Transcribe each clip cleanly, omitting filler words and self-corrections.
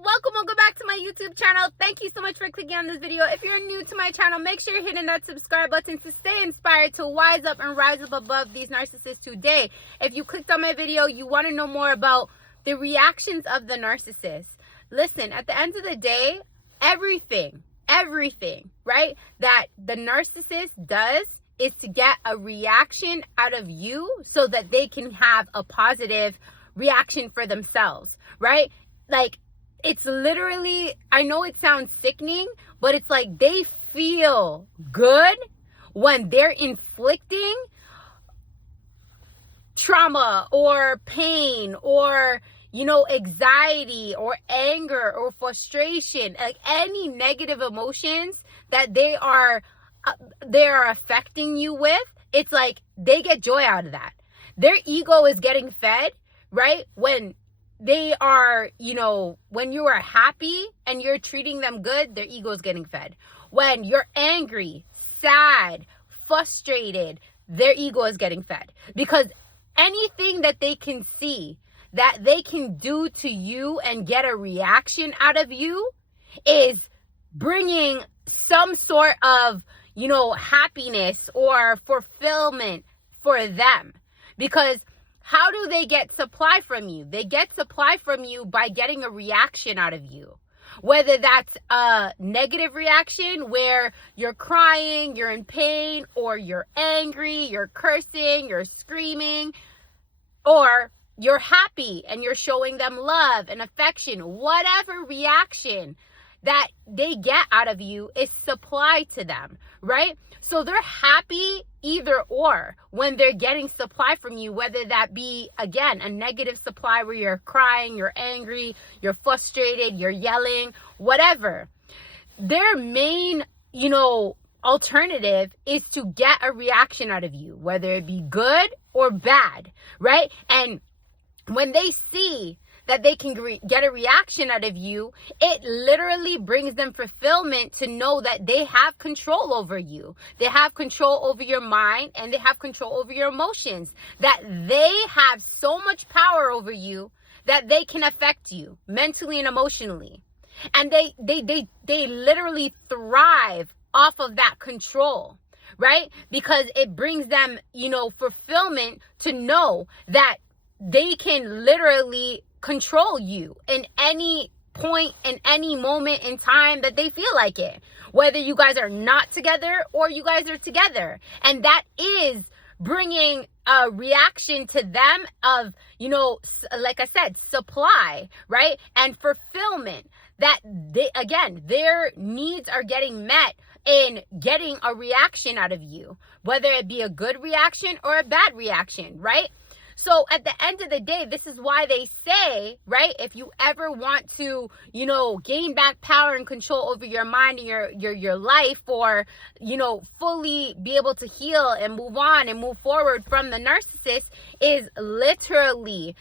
welcome back to my YouTube channel. Thank you so much for clicking on this video. If you're new to my channel, make sure you're hitting that subscribe button to stay inspired to wise up and rise up above these narcissists today. If you clicked on my video, you want to know more about the reactions of the narcissist. Listen, at the end of the day, everything, right, that the narcissist does is to get a reaction out of you so that they can have a positive reaction for themselves, right? Like, it's literally, I know it sounds sickening, but it's like they feel good when they're inflicting trauma or pain or, you know, anxiety or anger or frustration, like any negative emotions that they are affecting you with. It's like they get joy out of that. Their ego is getting fed, right? When they are, you know, when you are happy and you're treating them good, their ego is getting fed. When you're angry, sad, frustrated, their ego is getting fed. Because anything that they can see that they can do to you and get a reaction out of you is bringing some sort of, you know, happiness or fulfillment for them. Because how do they get supply from you? They get supply from you by getting a reaction out of you. Whether that's a negative reaction where you're crying, you're in pain, or you're angry, you're cursing, you're screaming, or you're happy and you're showing them love and affection. Whatever reaction that they get out of you is supply to them, right? So they're happy either or when they're getting supply from you, whether that be, again, a negative supply where you're crying, you're angry, you're frustrated, you're yelling, whatever. Their main, you know, alternative is to get a reaction out of you, whether it be good or bad, right? And when they see that they can get a reaction out of you, it literally brings them fulfillment to know that they have control over you. They have control over your mind and they have control over your emotions. That they have so much power over you that they can affect you mentally and emotionally. And they literally thrive off of that control, right? Because it brings them, you know, fulfillment to know that they can literally control you in any point, in any moment in time that they feel like it, whether you guys are not together or you guys are together. And that is bringing a reaction to them of, you know, like I said, supply, right? And fulfillment, that they, again, their needs are getting met in getting a reaction out of you, whether it be a good reaction or a bad reaction, right? So at the end of the day, this is why they say, right, if you ever want to, you know, gain back power and control over your mind and your life, or, you know, fully be able to heal and move on and move forward from the narcissist, is literally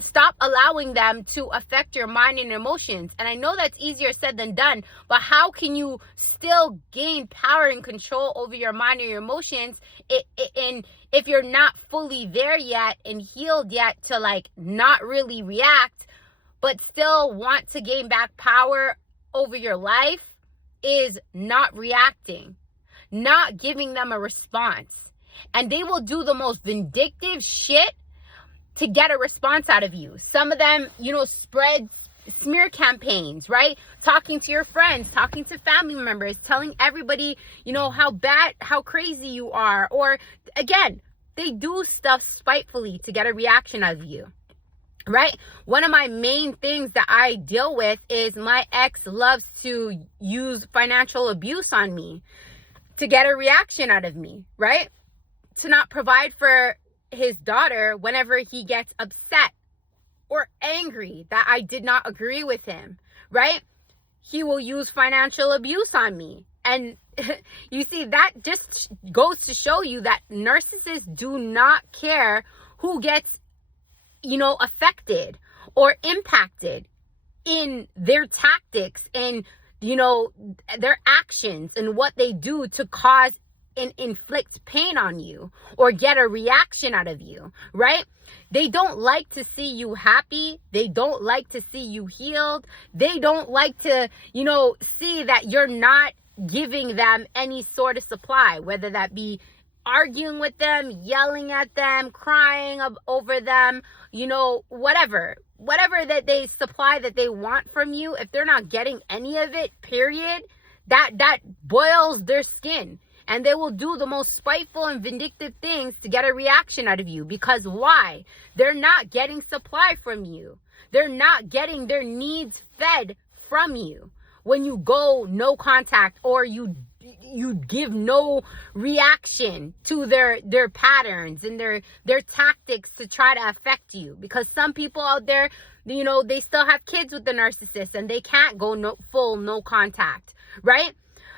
stop allowing them to affect your mind and emotions. And I know that's easier said than done, but how can you still gain power and control over your mind and your emotions if you're not fully there yet and healed yet to, like, not really react, but still want to gain back power over your life? Is not reacting, not giving them a response. And they will do the most vindictive shit to get a response out of you. Some of them, you know, spread smear campaigns, right? Talking to your friends, talking to family members, telling everybody, you know, how bad, how crazy you are. Or again, they do stuff spitefully to get a reaction out of you, right? One of my main things that I deal with is my ex loves to use financial abuse on me to get a reaction out of me, right? To not provide for his daughter whenever he gets upset or angry that I did not agree with him, right? He will use financial abuse on me. And you see, that just goes to show you that narcissists do not care who gets, you know, affected or impacted in their tactics and, you know, their actions and what they do to cause inflict pain on you or get a reaction out of you, right? They don't like to see you happy. They don't like to see you healed. They don't like to, see that you're not giving them any sort of supply, whether that be arguing with them, yelling at them, crying over them, whatever that they supply that they want from you. If they're not getting any of it, period, that boils their skin. And they will do the most spiteful and vindictive things to get a reaction out of you. Because why? They're not getting supply from you. They're not getting their needs fed from you. When you go no contact, or you give no reaction to their patterns and their tactics to try to affect you. Because some people out there, they still have kids with the narcissist and they can't go full no contact, right?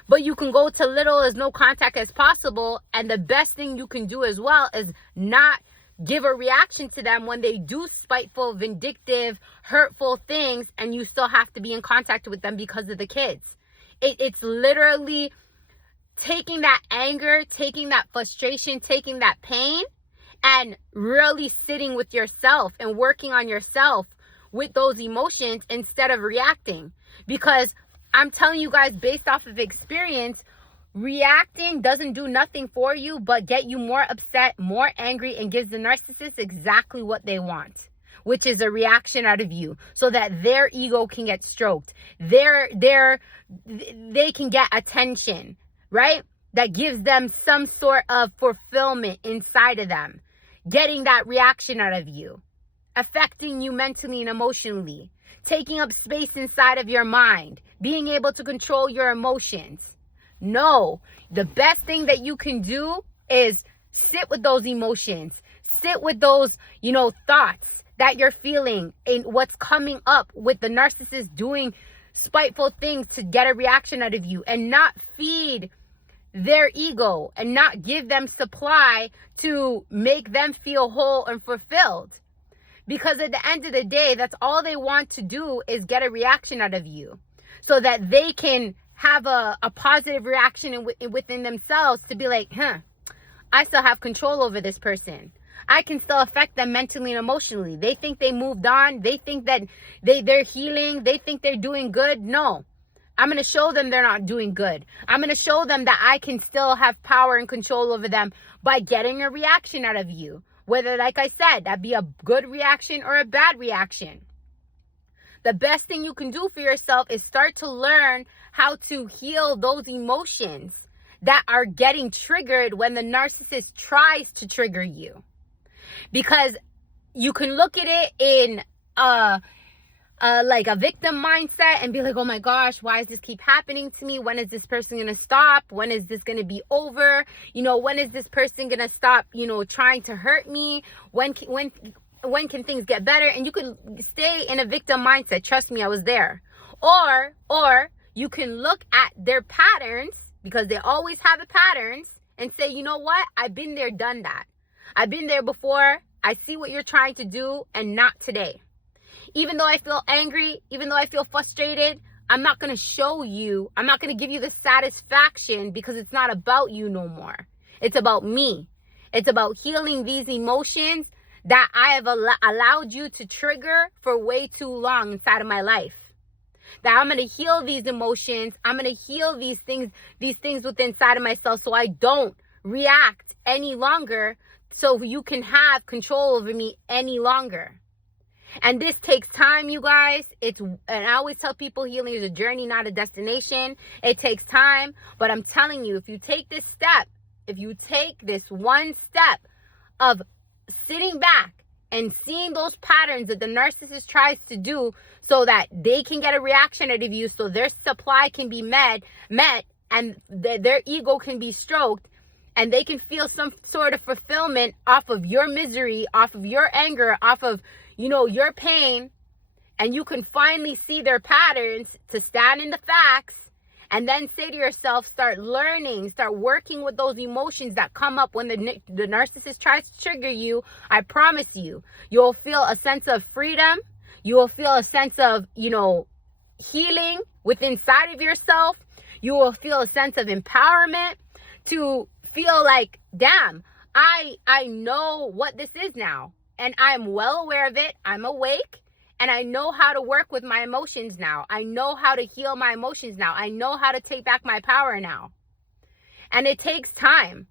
But you can go to little as no contact as possible. And the best thing you can do as well is not give a reaction to them when they do spiteful, vindictive, hurtful things, and you still have to be in contact with them because of the kids. It's literally taking that anger, taking that frustration, taking that pain, and really sitting with yourself and working on yourself with those emotions instead of reacting. Because I'm telling you guys, based off of experience, reacting doesn't do nothing for you but get you more upset, more angry, and gives the narcissist exactly what they want, which is a reaction out of you so that their ego can get stroked. They can get attention, right? That gives them some sort of fulfillment inside of them, getting that reaction out of you, affecting you mentally and emotionally, taking up space inside of your mind, being able to control your emotions. No, the best thing that you can do is sit with those emotions, sit with those, thoughts that you're feeling and what's coming up with the narcissist doing spiteful things to get a reaction out of you, and not feed their ego and not give them supply to make them feel whole and fulfilled. Because at the end of the day, that's all they want to do is get a reaction out of you so that they can have a positive reaction within themselves to be like, I still have control over this person. I can still affect them mentally and emotionally. They think they moved on. They think that they're healing. They think they're doing good. No, I'm going to show them they're not doing good. I'm going to show them that I can still have power and control over them by getting a reaction out of you. Whether, like I said, that be a good reaction or a bad reaction. The best thing you can do for yourself is start to learn how to heal those emotions that are getting triggered when the narcissist tries to trigger you. Because you can look at it in like a victim mindset and be like, oh my gosh, why does this keep happening to me? When is this person going to stop? When is this going to be over? When is this person going to stop, trying to hurt me? When can things get better? And you can stay in a victim mindset. Trust me, I was there. Or you can look at their patterns, because they always have the patterns, and say, you know what? I've been there, done that. I've been there before. I see what you're trying to do, and not today. Even though I feel angry, even though I feel frustrated, I'm not going to show you, I'm not going to give you the satisfaction, because it's not about you no more. It's about me. It's about healing these emotions that I have allowed you to trigger for way too long inside of my life. That I'm going to heal these emotions. I'm going to heal these things within inside of myself so I don't react any longer, so you can have control over me any longer. And this takes time, you guys. And I always tell people healing is a journey, not a destination. It takes time. But I'm telling you, if you take this step, if you take this one step of sitting back and seeing those patterns that the narcissist tries to do so that they can get a reaction out of you, so their supply can be met and their ego can be stroked, and they can feel some sort of fulfillment off of your misery, off of your anger, off of, your pain, and you can finally see their patterns, to stand in the facts, and then say to yourself, start learning, start working with those emotions that come up when the narcissist tries to trigger you. I promise you, you'll feel a sense of freedom. You will feel a sense of, healing within inside of yourself. You will feel a sense of empowerment to feel like, damn, I know what this is now, and I'm well aware of it. I'm awake, and I know how to work with my emotions now. I know how to heal my emotions now. I know how to take back my power now. And it takes time.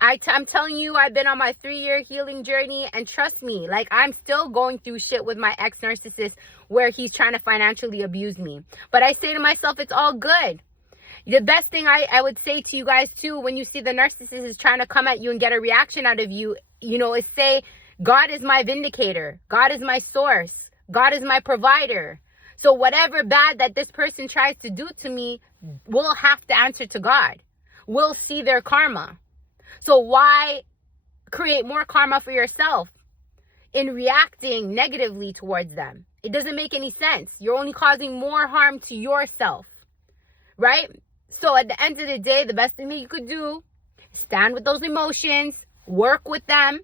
I'm telling you, I've been on my 3-year healing journey, and trust me, like, I'm still going through shit with my ex-narcissist where he's trying to financially abuse me. But I say to myself, it's all good. The best thing I would say to you guys too, when you see the narcissist is trying to come at you and get a reaction out of you, you know, is say, God is my vindicator. God is my source. God is my provider. So whatever bad that this person tries to do to me, we'll have to answer to God. We'll see their karma. So why create more karma for yourself in reacting negatively towards them? It doesn't make any sense. You're only causing more harm to yourself, right? So at the end of the day, the best thing that you could do, stand with those emotions, work with them.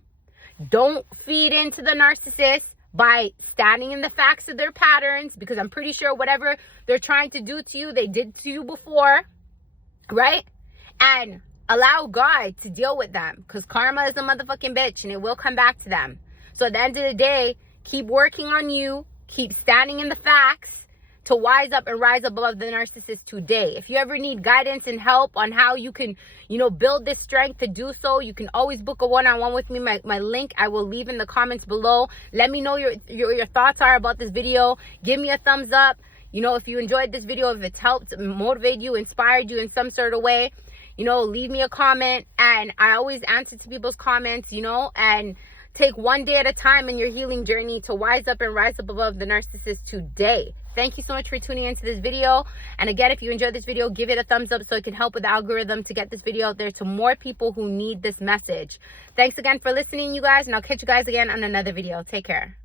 Don't feed into the narcissist by standing in the facts of their patterns, because I'm pretty sure whatever they're trying to do to you, they did to you before, right? And allow God to deal with them, because karma is a motherfucking bitch and it will come back to them. So at the end of the day, keep working on you, keep standing in the facts to wise up and rise above the narcissist today. If you ever need guidance and help on how you can, you know, build this strength to do so, you can always book a one-on-one with me. My link I will leave in the comments below. Let me know your thoughts are about this video. Give me a thumbs up. You know, if you enjoyed this video, if it's helped motivate you, inspired you in some sort of way, you know, leave me a comment. And I always answer to people's comments, you know, and take one day at a time in your healing journey to wise up and rise up above the narcissist today. Thank you so much for tuning into this video. And again, if you enjoyed this video, give it a thumbs up so it can help with the algorithm to get this video out there to more people who need this message. Thanks again for listening, you guys, and I'll catch you guys again on another video. Take care.